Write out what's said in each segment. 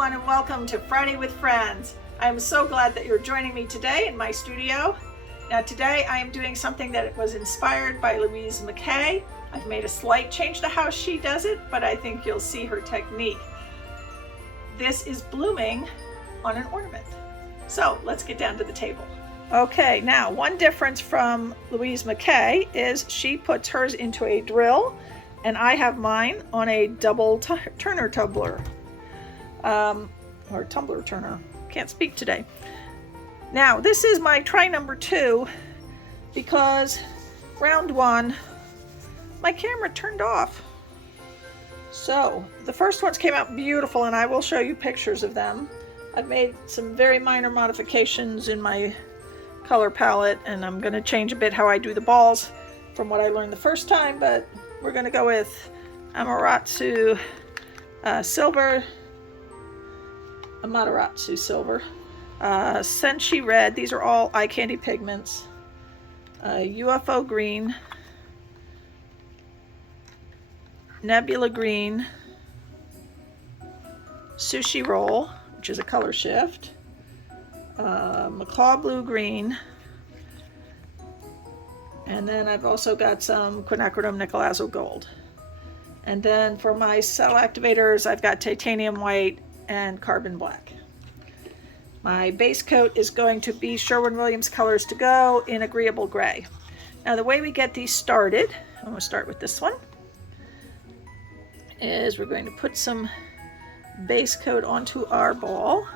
everyone, and welcome to Friday with Friends. I am so glad that you're joining me today in my studio. Now today I am doing something that was inspired by Louise McCaw. I've made a slight change to how she does it, but I think you'll see her technique. This is blooming on an ornament. So let's get down to the table. Okay, now one difference from Louise McCaw is she puts hers into a drill, and I have mine on a double turner tumbler. Or tumbler turner. Can't speak today. Now, this is my try number 2 because round 1, my camera turned off. So, the first ones came out beautiful, and I will show you pictures of them. I've made some very minor modifications in my color palette, and I'm going to change a bit how I do the balls from what I learned the first time, but we're going to go with Amaterasu silver, Amaterasu silver, Senshi red. These are all eye candy pigments. UFO green, Nebula green, Sushi roll, which is a color shift, McCaw blue green, and then I've also got some Quinacridone nickel gold. And then for my cell activators, I've got titanium white and carbon black. My base coat is going to be Sherwin Colors to Go in Agreeable gray. Now the way we get these started, I'm going to start with this one, is we're going to put some base coat onto our ball.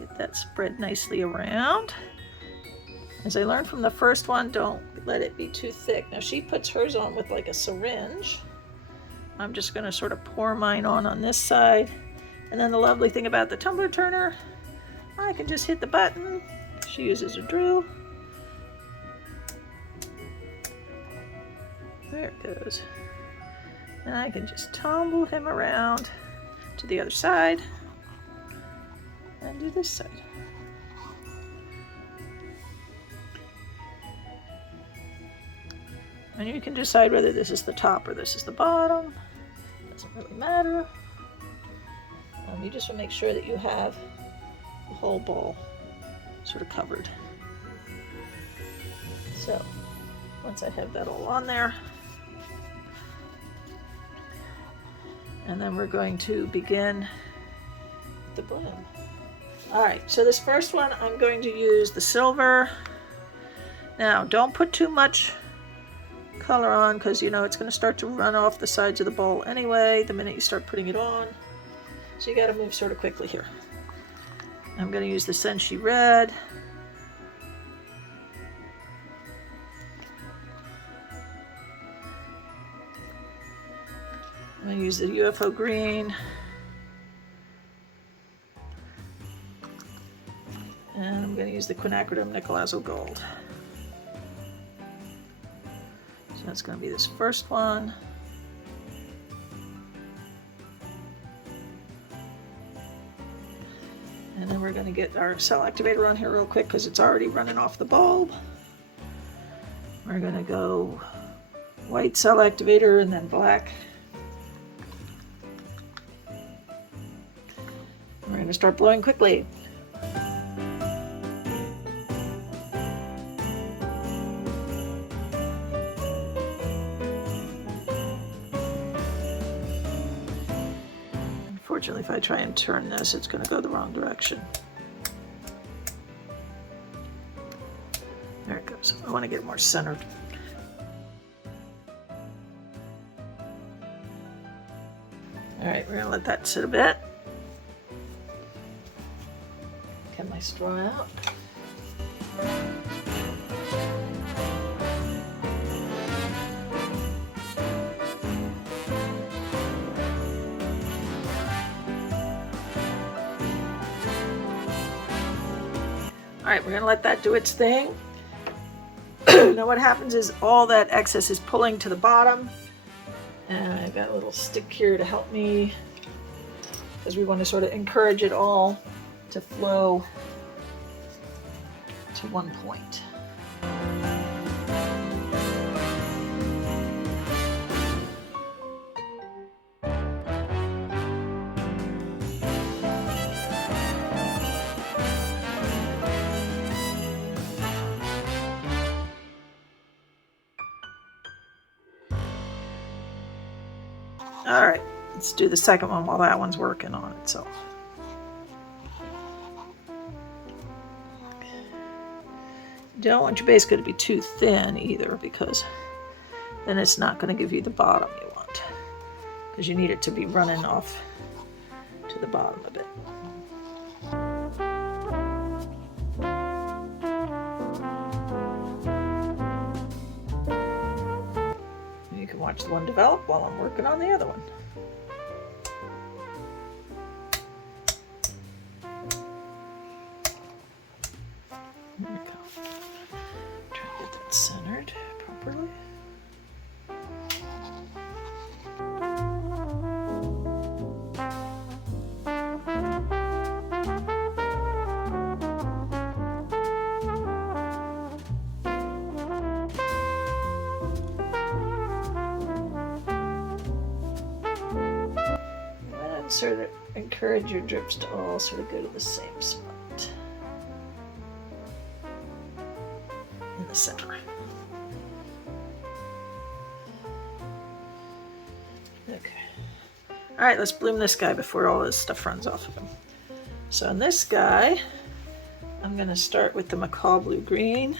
Get that spread nicely around. As I learned from the first one, don't let it be too thick. Now she puts hers on with like a syringe. I'm just going to sort of pour mine on this side. And then the lovely thing about the tumbler turner, I can just hit the button. She uses a drill. There it goes. And I can just tumble him around to the other side and do this side. And you can decide whether this is the top or this is the bottom. Doesn't really matter. You just want to make sure that you have the whole ball sort of covered. So once I have that all on there, and then we're going to begin the bloom. All right, so this first one I'm going to use the silver. Now don't put too much color on because you know it's going to start to run off the sides of the bowl anyway the minute you start putting it on. So you got to move sort of quickly here. I'm going to use the Senshi red. I'm going to use the UFO green. And I'm going to use the Quinacridone nickel gold. So that's going to be this first one. And then we're going to get our cell activator on here real quick because it's already running off the bulb. We're going to go white cell activator and then black. We're going to start blowing quickly. Unfortunately, if I try and turn this, it's going to go the wrong direction. There it goes. I want to get it more centered. All right, we're going to let that sit a bit. Get my straw out. All right, we're going to let that do its thing. Now what happens is all that excess is pulling to the bottom. And I've got a little stick here to help me because we want to sort of encourage it all to flow to one point. All right, let's do the second one while that one's working on itself. You don't want your base coat to be too thin either, because then it's not going to give you the bottom you want, because you need it to be running off to the bottom a bit. You can watch the one develop while I'm working on the other one. There we go. Try to get that centered properly. Sort of encourage your drips to all sort of go to the same spot in the center. Okay. All right, let's bloom this guy before all this stuff runs off of him. So in this guy, I'm going to start with the McCaw blue green.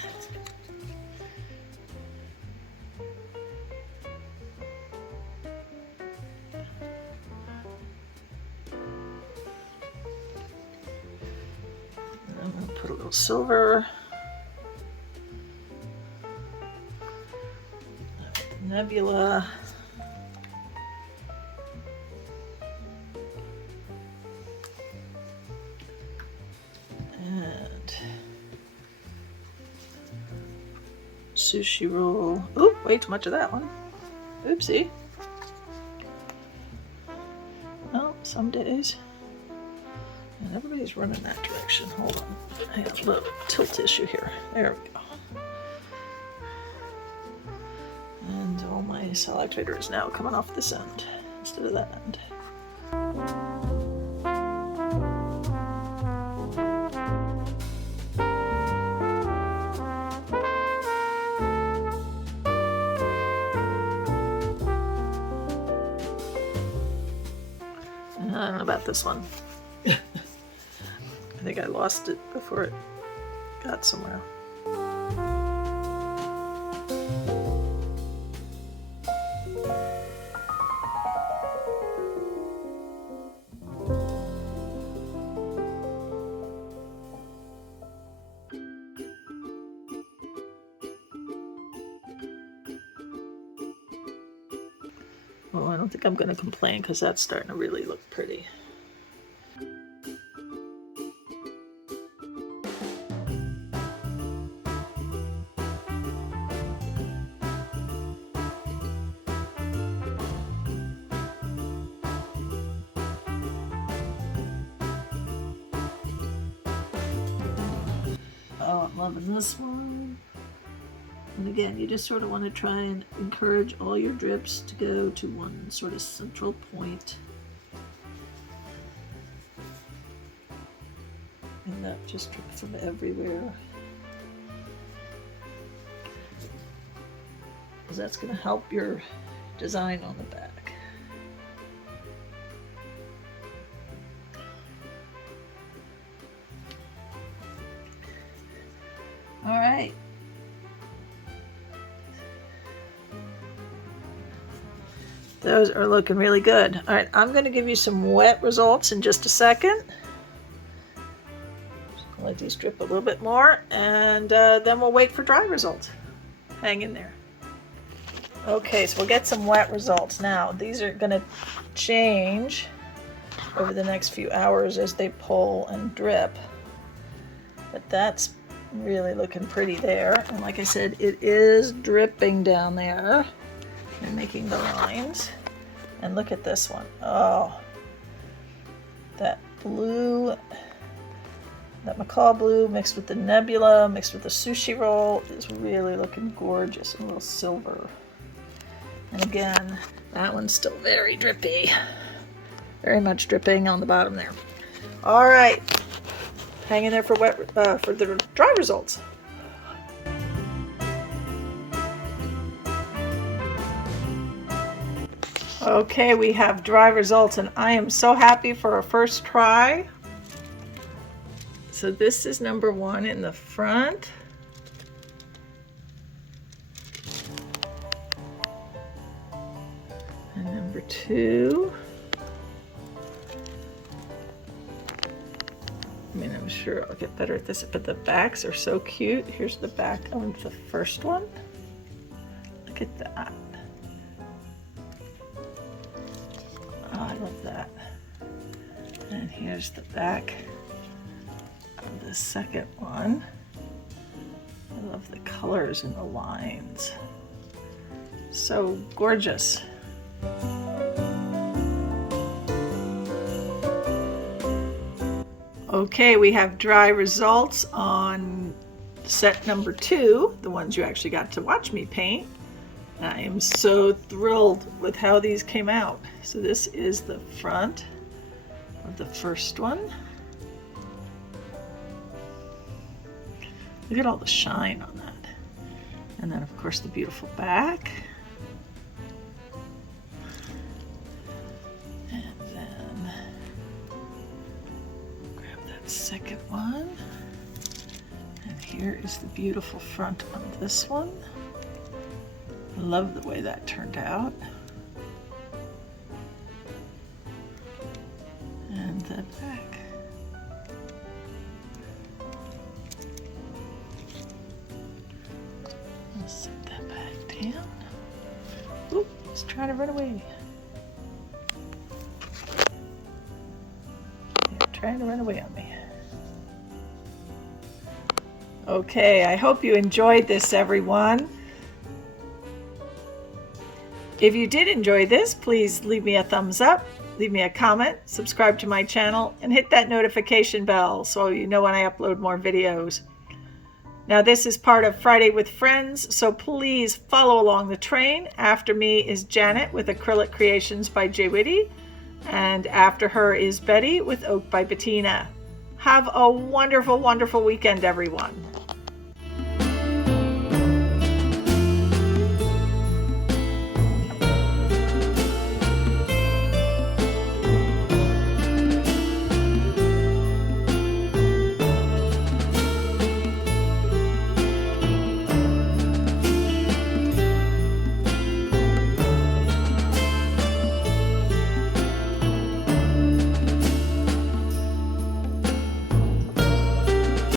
Silver, Nebula, and sushi roll. Oh, way too much of that one. Oopsie. Well, some days. And everybody's running that direction. Hold on. I have a little tilt issue here. There we go. And all my cell activator is now coming off this end instead of that end. I don't know about this one. I think I lost it before it got somewhere. Oh, I don't think I'm going to complain because that's starting to really look pretty. Oh, I'm loving this one. And again, you just sort of want to try and encourage all your drips to go to one sort of central point. And not just drip from everywhere. Because that's going to help your design on the back. All right. Those are looking really good. All right, I'm going to give you some wet results in just a second. Just gonna let these drip a little bit more, and then we'll wait for dry results. Hang in there. Okay, so we'll get some wet results now. These are going to change over the next few hours as they pull and drip. But that's really looking pretty there. And like I said, it is dripping down there and making the lines. And look at this one. Oh, that blue, that McCaw blue mixed with the Nebula, mixed with the sushi roll is really looking gorgeous. And a little silver. And again, that one's still very drippy. Very much dripping on the bottom there. All right. Hang in there for for the dry results. Okay, we have dry results, and I am so happy for our first try. So this is number 1 in the front. And number 2. I mean, I'm sure I'll get better at this, but the backs are so cute. Here's the back of the first one. Look at that. Oh, I love that. And here's the back of the second one. I love the colors and the lines. So gorgeous. Okay, we have dry results on set number 2, the ones you actually got to watch me paint. I am so thrilled with how these came out. So this is the front of the first one. Look at all the shine on that. And then of course the beautiful back. And then grab that second one. And here is the beautiful front on this one. I love the way that turned out. And the back. I'll set that back down. Oop, he's trying to run away. You're trying to run away on me. Okay, I hope you enjoyed this, everyone. If you did enjoy this, please leave me a thumbs up, leave me a comment, subscribe to my channel, and hit that notification bell so you know when I upload more videos. Now this is part of Friday with Friends, so please follow along the train. After me is Janet with Acrylic Creations by J. Whitty, and after her is Betty with Oak by Bettina. Have a wonderful, wonderful weekend, everyone.